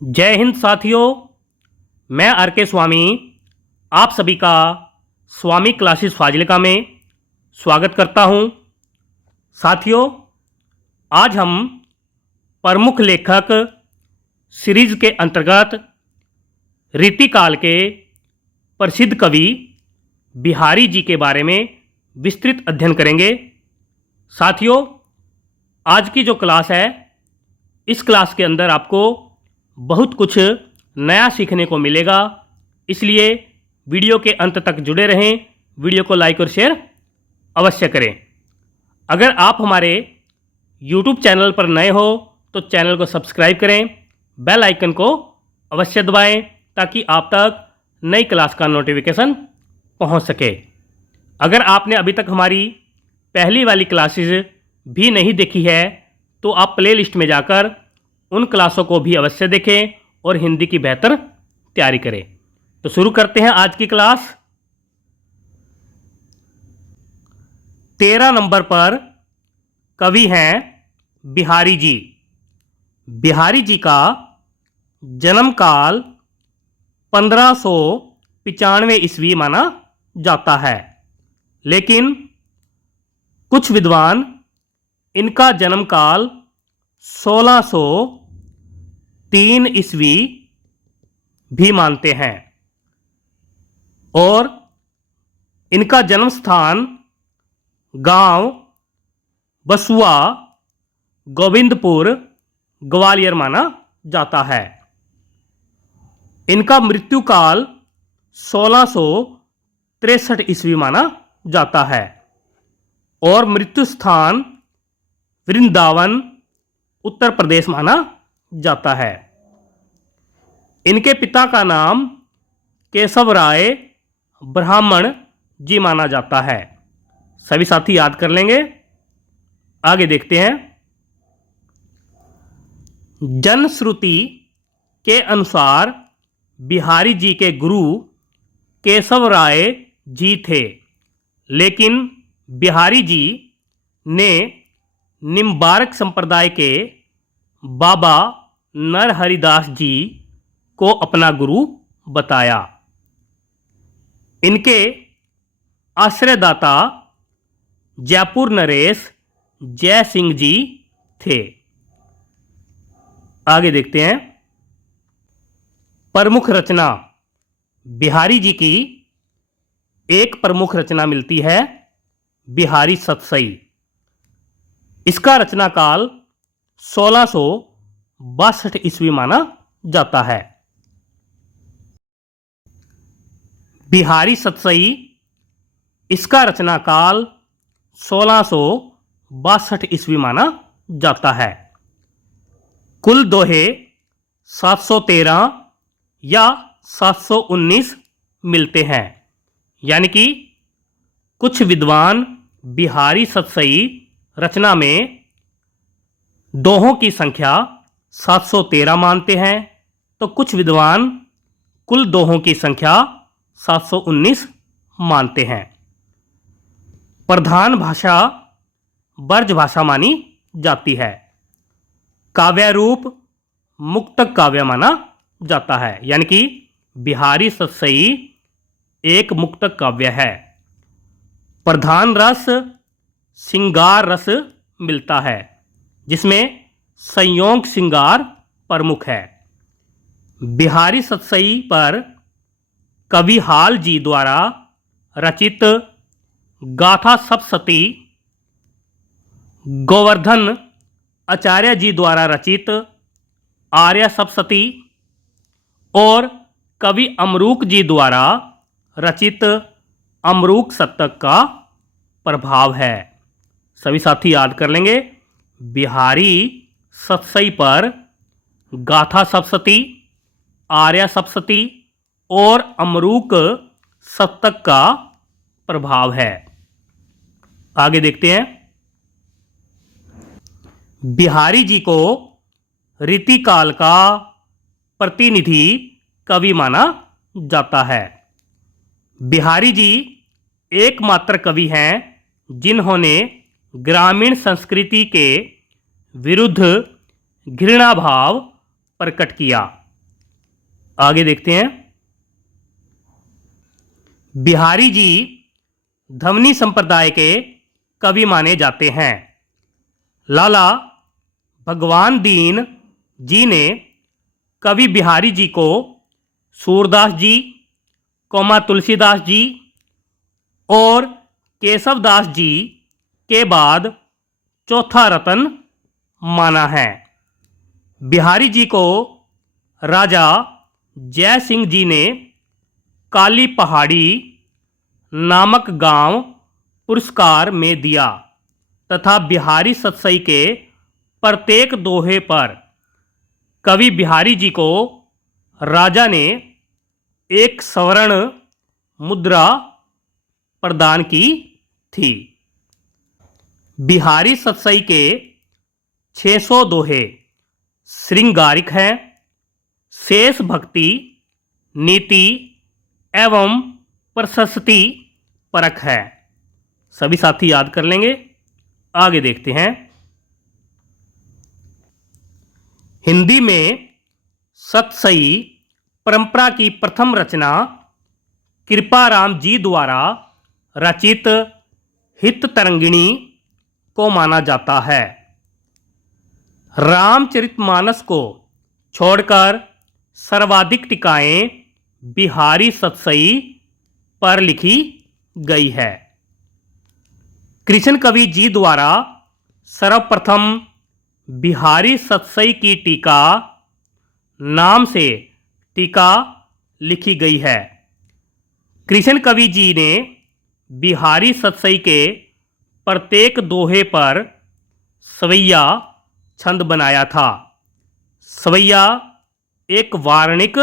जय हिंद साथियों। मैं आर के स्वामी आप सभी का स्वामी क्लासेस फाजिलिका में स्वागत करता हूं। साथियों, आज हम प्रमुख लेखक सीरीज के अंतर्गत रीतिकाल के प्रसिद्ध कवि बिहारी जी के बारे में विस्तृत अध्ययन करेंगे। साथियों, आज की जो क्लास है, इस क्लास के अंदर आपको बहुत कुछ नया सीखने को मिलेगा, इसलिए वीडियो के अंत तक जुड़े रहें। वीडियो को लाइक और शेयर अवश्य करें। अगर आप हमारे YouTube चैनल पर नए हो तो चैनल को सब्सक्राइब करें, बेल आइकन को अवश्य दबाएं ताकि आप तक नई क्लास का नोटिफिकेशन पहुंच सके। अगर आपने अभी तक हमारी पहली वाली क्लासेस भी नहीं देखी है तो आप प्लेलिस्ट में जाकर उन क्लासों को भी अवश्य देखें और हिंदी की बेहतर तैयारी करें। तो शुरू करते हैं आज की क्लास। 13 नंबर पर कवि हैं बिहारी जी। बिहारी जी का जन्म काल 1595 ईस्वी माना जाता है, लेकिन कुछ विद्वान इनका जन्म काल 1603 ईस्वी भी मानते हैं और इनका जन्म स्थान गांव बसुआ गोविंदपुर ग्वालियर माना जाता है। इनका मृत्यु काल 1663 ईस्वी माना जाता है और मृत्यु स्थान वृंदावन उत्तर प्रदेश माना जाता है। इनके पिता का नाम केशव राय ब्राह्मण जी माना जाता है। सभी साथी याद कर लेंगे। आगे देखते हैं। जनश्रुति के अनुसार बिहारी जी के गुरु केशव राय जी थे, लेकिन बिहारी जी ने निम्बार्क संप्रदाय के बाबा नरहरिदास जी को अपना गुरु बताया। इनके आश्रयदाता जयपुर नरेश जय सिंह जी थे। आगे देखते हैं। प्रमुख रचना बिहारी जी की एक प्रमुख रचना मिलती है बिहारी सतसई। इसका रचना काल 1662 ईस्वी माना जाता है। बिहारी सतसई, इसका रचना काल 1662 ईस्वी माना जाता है। कुल दोहे 713 या 719 मिलते हैं, यानी कि कुछ विद्वान बिहारी सतसई रचना में दोहों की संख्या 713 मानते हैं, तो कुछ विद्वान कुल दोहों की संख्या 719 मानते हैं। प्रधान भाषा ब्रज भाषा मानी जाती है। काव्य रूप मुक्तक काव्य माना जाता है, यानी कि बिहारी सतसई एक मुक्तक काव्य है। प्रधान रस श्रृंगार रस मिलता है, जिसमें संयोग श्रृंगार प्रमुख है। बिहारी सतसई पर कवि हाल जी द्वारा रचित गाथा सप्तशती, गोवर्धन आचार्य जी द्वारा रचित आर्य सप्तशती और कवि अमरूक जी द्वारा रचित अमरूक शतक का प्रभाव है। सभी साथी याद कर लेंगे। बिहारी सतसई पर गाथा सप्तशती, आर्य सप्तशती और अमरूक शतक का प्रभाव है। आगे देखते हैं। बिहारी जी को रीतिकाल का प्रतिनिधि कवि माना जाता है। बिहारी जी एकमात्र कवि हैं जिन्होंने ग्रामीण संस्कृति के विरुद्ध घृणा भाव प्रकट किया। आगे देखते हैं। बिहारी जी धमनी संप्रदाय के कवि माने जाते हैं। लाला भगवान दीन जी ने कवि बिहारी जी को सूरदास जी, तुलसीदास जी और केशवदास जी के बाद चौथा रत्न माना है। बिहारी जी को राजा जय सिंह जी ने काली पहाड़ी नामक गांव पुरस्कार में दिया तथा बिहारी सतसई के प्रत्येक दोहे पर कवि बिहारी जी को राजा ने एक स्वर्ण मुद्रा प्रदान की थी। बिहारी सतसई के 600 दोहे श्रृंगारिक हैं, शेष भक्ति, नीति एवं प्रशस्ति परक है। सभी साथी याद कर लेंगे। आगे देखते हैं। हिंदी में सतसई परंपरा की प्रथम रचना कृपाराम जी द्वारा रचित हित तरंगिणी को माना जाता है। रामचरितमानस को छोड़कर सर्वाधिक टीकाएं बिहारी सतसई पर लिखी गई है। कृष्ण कवि जी द्वारा सर्वप्रथम बिहारी सतसई की टीका नाम से टीका लिखी गई है। कृष्ण कवि जी ने बिहारी सतसई के प्रत्येक दोहे पर सवैया छंद बनाया था। सवैया एक वार्णिक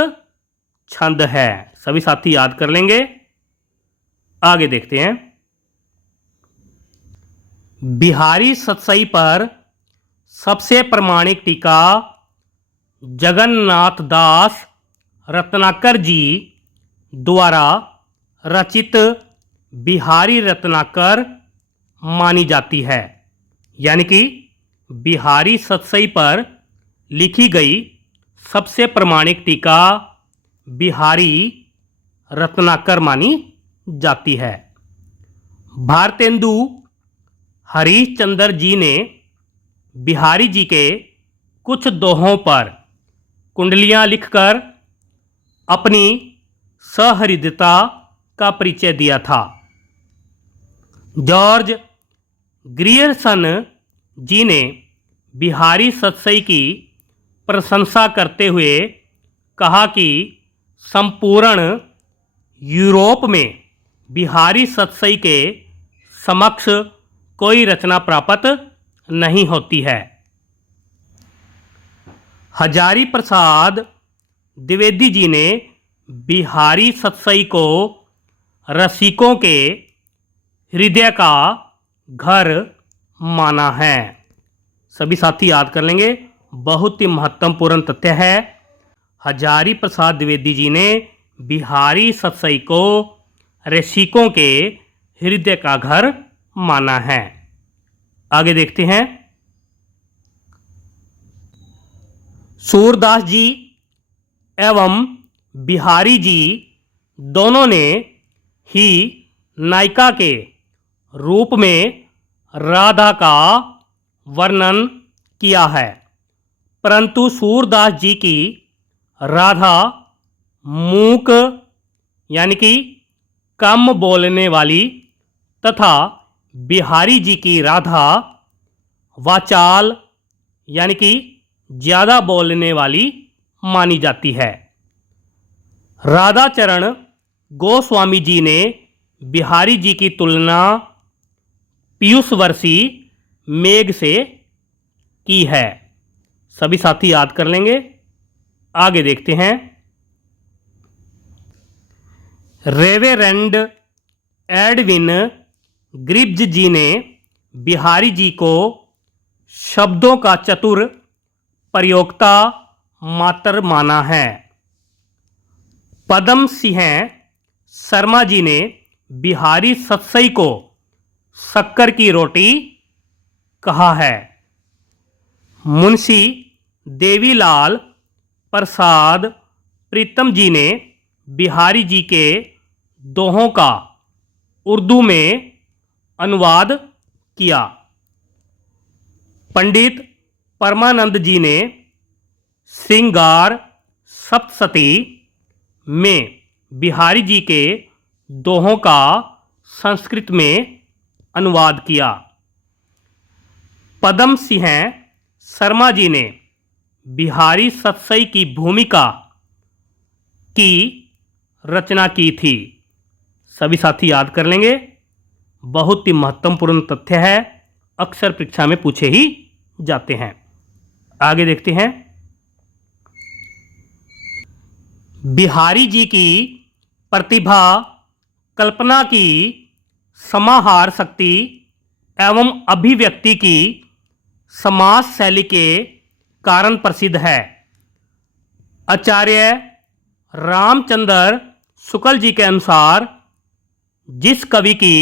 छंद है। सभी साथी याद कर लेंगे। आगे देखते हैं। बिहारी सतसई पर सबसे प्रमाणिक टीका जगन्नाथ दास रत्नाकर जी द्वारा रचित बिहारी रत्नाकर मानी जाती है। यानी कि बिहारी सतसई पर लिखी गई सबसे प्रमाणिक टीका बिहारी रत्नाकर मानी जाती है। भारतेंदु हरिश्चंद्र जी ने बिहारी जी के कुछ दोहों पर कुंडलियां लिखकर अपनी सहृदयता का परिचय दिया था। जॉर्ज ग्रियर्सन जी ने बिहारी सतसई की प्रशंसा करते हुए कहा कि संपूर्ण यूरोप में बिहारी सतसई के समक्ष कोई रचना प्राप्त नहीं होती है। हजारी प्रसाद द्विवेदी जी ने बिहारी सतसई को रसिकों के हृदय का घर माना है। सभी साथी याद कर लेंगे। बहुत ही महत्वपूर्ण तथ्य है। हजारी प्रसाद द्विवेदी जी ने बिहारी सतसई को रसिकों के हृदय का घर माना है। आगे देखते हैं। सूरदास जी एवं बिहारी जी दोनों ने ही नायिका के रूप में राधा का वर्णन किया है, परंतु सूरदास जी की राधा मूक यानी कि कम बोलने वाली तथा बिहारी जी की राधा वाचाल यानी कि ज़्यादा बोलने वाली मानी जाती है। राधाचरण गोस्वामी जी ने बिहारी जी की तुलना पीयूषवर्षी मेघ से की है। सभी साथी याद कर लेंगे। आगे देखते हैं। रेवेरेंड एडविन ग्रिब्ज जी ने बिहारी जी को शब्दों का चतुर प्रयोक्ता मात्र माना है। पद्म सिंह शर्मा जी ने बिहारी सतसई को शक्कर की रोटी कहा है। मुंशी देवीलाल प्रसाद प्रीतम जी ने बिहारी जी के दोहों का उर्दू में अनुवाद किया। पंडित परमानंद जी ने श्रृंगार सप्तशती में बिहारी जी के दोहों का संस्कृत में अनुवाद किया। पदम सिंह शर्मा जी ने बिहारी सतसई की भूमिका की रचना की थी। सभी साथी याद कर लेंगे, बहुत ही महत्वपूर्ण तथ्य है, अक्सर परीक्षा में पूछे ही जाते हैं। आगे देखते हैं। बिहारी जी की प्रतिभा कल्पना की समाहार शक्ति एवं अभिव्यक्ति की समास शैली के कारण प्रसिद्ध है। आचार्य रामचंद्र शुक्ल जी के अनुसार जिस कवि की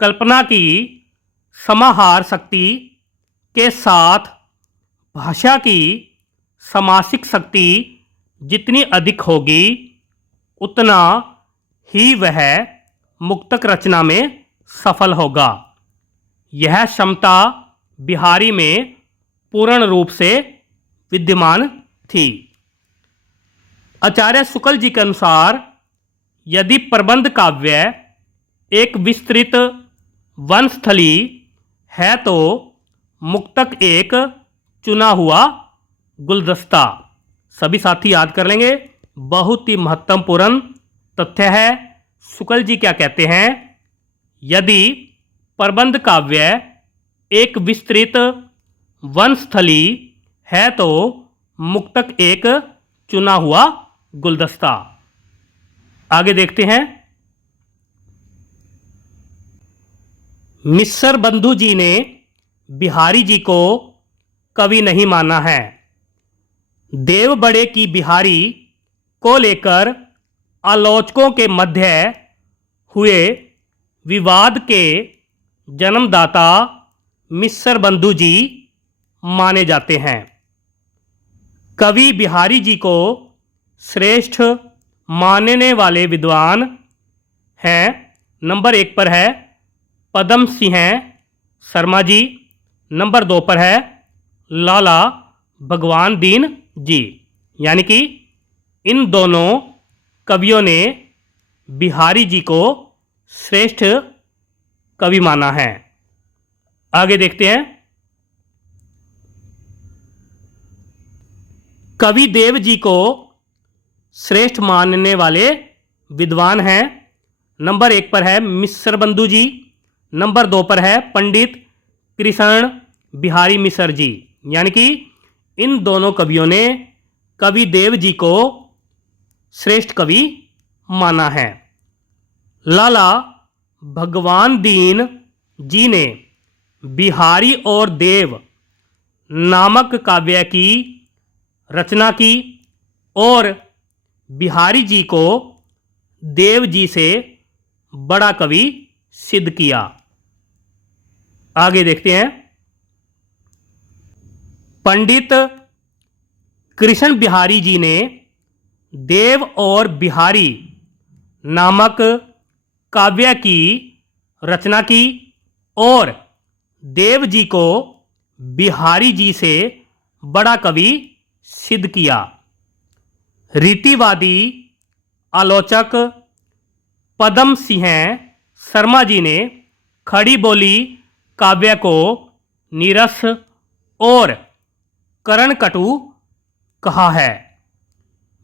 कल्पना की समाहार शक्ति के साथ भाषा की समासिक शक्ति जितनी अधिक होगी, उतना ही वह मुक्तक रचना में सफल होगा। यह क्षमता बिहारी में पूर्ण रूप से विद्यमान थी। आचार्य शुक्ल जी के अनुसार यदि प्रबंध काव्य एक विस्तृत वनस्थली है तो मुक्तक एक चुना हुआ गुलदस्ता। सभी साथी याद कर लेंगे, बहुत ही महत्वपूर्ण तथ्य है। शुक्ल जी क्या कहते हैं? यदि प्रबंध काव्य एक विस्तृत वनस्थली है तो मुक्तक एक चुना हुआ गुलदस्ता। आगे देखते हैं। मिस्र बंधु जी ने बिहारी जी को कवि नहीं माना है। देव बड़े की बिहारी को लेकर आलोचकों के मध्य हुए विवाद के जन्मदाता मिस्र बंधु जी माने जाते हैं। कवि बिहारी जी को श्रेष्ठ मानने वाले विद्वान हैं। नंबर 1 पर है पदम सिंह शर्मा जी, नंबर 2 पर है लाला भगवान दीन जी। यानी कि इन दोनों कवियों ने बिहारी जी को श्रेष्ठ कवि माना है। आगे देखते हैं। कवि देव जी को श्रेष्ठ मानने वाले विद्वान हैं। नंबर 1 पर है मिस्र बंधु जी, नंबर 2 पर है पंडित कृष्ण बिहारी मिश्र जी। यानी कि इन दोनों कवियों ने कवि देव जी को श्रेष्ठ कवि माना है। लाला भगवान दीन जी ने बिहारी और देव नामक काव्य की रचना की और बिहारी जी को देव जी से बड़ा कवि सिद्ध किया। आगे देखते हैं। पंडित कृष्ण बिहारी जी ने देव और बिहारी नामक काव्य की रचना की और देव जी को बिहारी जी से बड़ा कवि सिद्ध किया। रीतिवादी आलोचक पदम सिंह शर्मा जी ने खड़ी बोली काव्य को नीरस और करणकटु कहा है।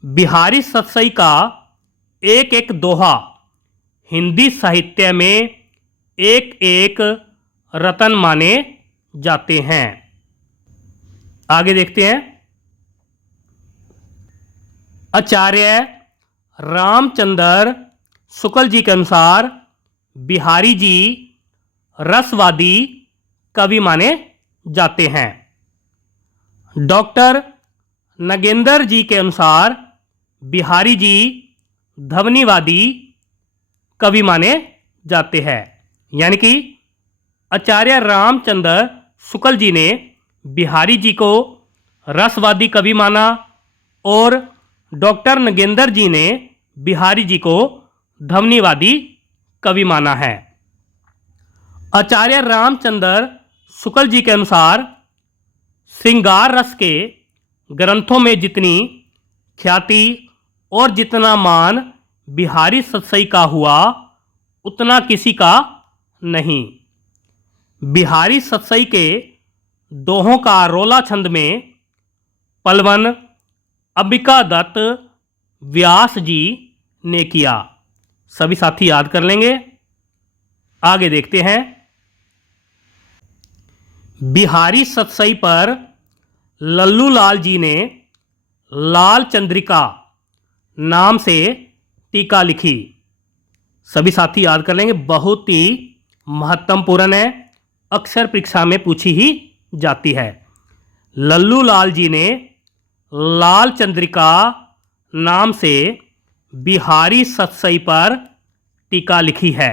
बिहारी सतसई का एक एक दोहा हिंदी साहित्य में एक एक रत्न माने जाते हैं। आगे देखते हैं। आचार्य रामचंद्र शुक्ल जी के अनुसार बिहारी जी रसवादी कवि माने जाते हैं। डॉक्टर नगेंद्र जी के अनुसार बिहारी जी ध्वनिवादी कवि माने जाते हैं। यानी कि आचार्य रामचंद्र शुक्ल जी ने बिहारी जी को रसवादी कवि माना और डॉक्टर नगेंद्र जी ने बिहारी जी को ध्वनिवादी कवि माना है? आचार्य रामचंद्र शुक्ल जी के अनुसार श्रृंगार रस के ग्रंथों में जितनी ख्याति और जितना मान बिहारी सतसई का हुआ उतना किसी का नहीं। बिहारी सतसई के दोहों का रोला छंद में पलवन अंबिका दत्त व्यास जी ने किया। सभी साथी याद कर लेंगे। आगे देखते हैं। बिहारी सतसई पर लल्लू लाल जी ने लाल चंद्रिका नाम से टीका लिखी। सभी साथी याद कर लेंगे, बहुत ही महत्वपूर्ण है, अक्सर परीक्षा में पूछी ही जाती है। लल्लू लाल जी ने लाल चंद्रिका नाम से बिहारी सतसई पर टीका लिखी है।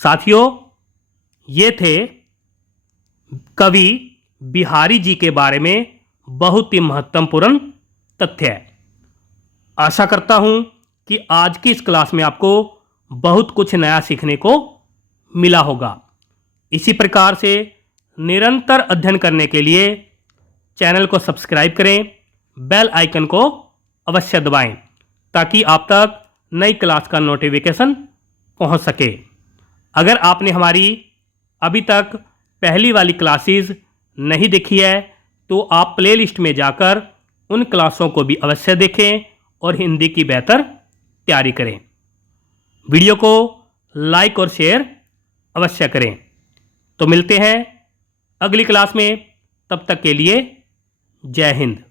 साथियों, ये थे कवि बिहारी जी के बारे में बहुत ही महत्वपूर्ण तथ्य है। आशा करता हूं कि आज की इस क्लास में आपको बहुत कुछ नया सीखने को मिला होगा। इसी प्रकार से निरंतर अध्ययन करने के लिए चैनल को सब्सक्राइब करें, बेल आइकन को अवश्य दबाएं ताकि आप तक नई क्लास का नोटिफिकेशन पहुंच सके। अगर आपने हमारी अभी तक पहली वाली क्लासेस नहीं देखी है तो आप प्लेलिस्ट में जाकर उन क्लासों को भी अवश्य देखें और हिंदी की बेहतर तैयारी करें। वीडियो को लाइक और शेयर अवश्य करें। तो मिलते हैं अगली क्लास में, तब तक के लिए जय हिंद।